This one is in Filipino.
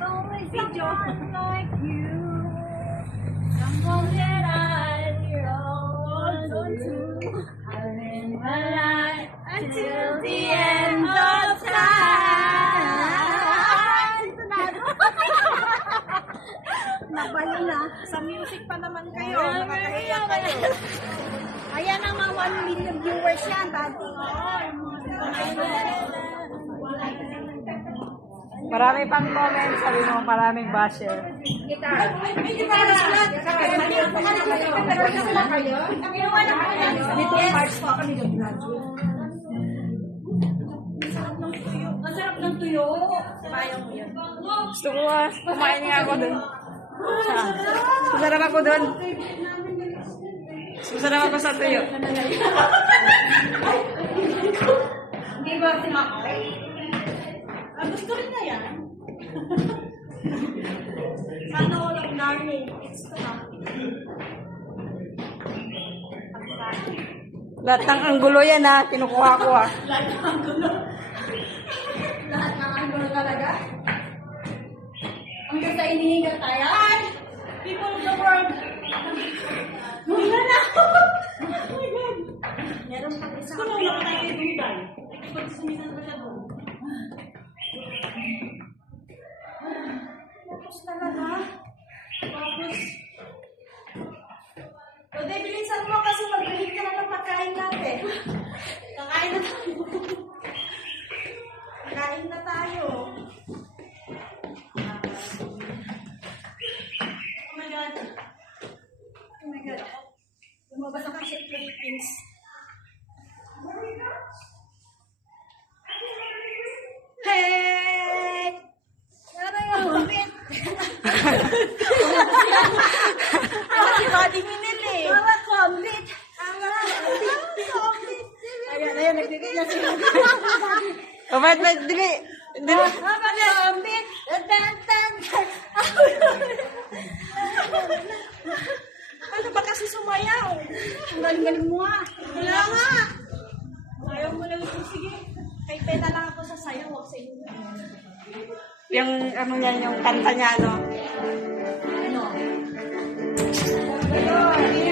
Only someone like you, someone that I belong to. I'll live my life until the end of time. Nabalo na. Sa music pa naman kayo. Nakakahiya kayo. Ayan ang mga 1 million viewers yan, dati. Marami pang comments, sabi mo, maraming basher. Ang sarap ng tuyo. Kaya mo yan. Gusto ko kumain nga ako dun. Masarap ako dun. Masarap ako sa tuyo. Hindi ba sinakay? Gusto rin na yan. Sana walang darling. It's Lahat ng anggulo yan ha, kinukuha ko ha. lahat ng angulo talaga. Hanggang sa inihinga tayo. Hi! People of the world! Hindi na ako! Oh my God! Meron pang isang Gusto mo lang tayo ibigay. Pag sumisan ka siya doon. Tapos talaga. Tapos. O, de, bilisan mo kasi mag-balik ka na ng pagkain natin. Kakain na tayo. Kakain na tayo. Oh my God. Oh my God. Lumabas ako sa Philippines. Hey! Ano yung ulit? Body minili. Mga kombit. Ayan, ayan, nagdikit na sila. O, ba't dili? mga kombit. Ano ba kasi sumayaw? Ang galing-galing mo ah. Wala nga. Ayaw mo lang. Sige. Kay pena lang ako sa sayaw. Huwag sa inyo. Yung ano yan, yung kanta niya, no? Ano? Ayun.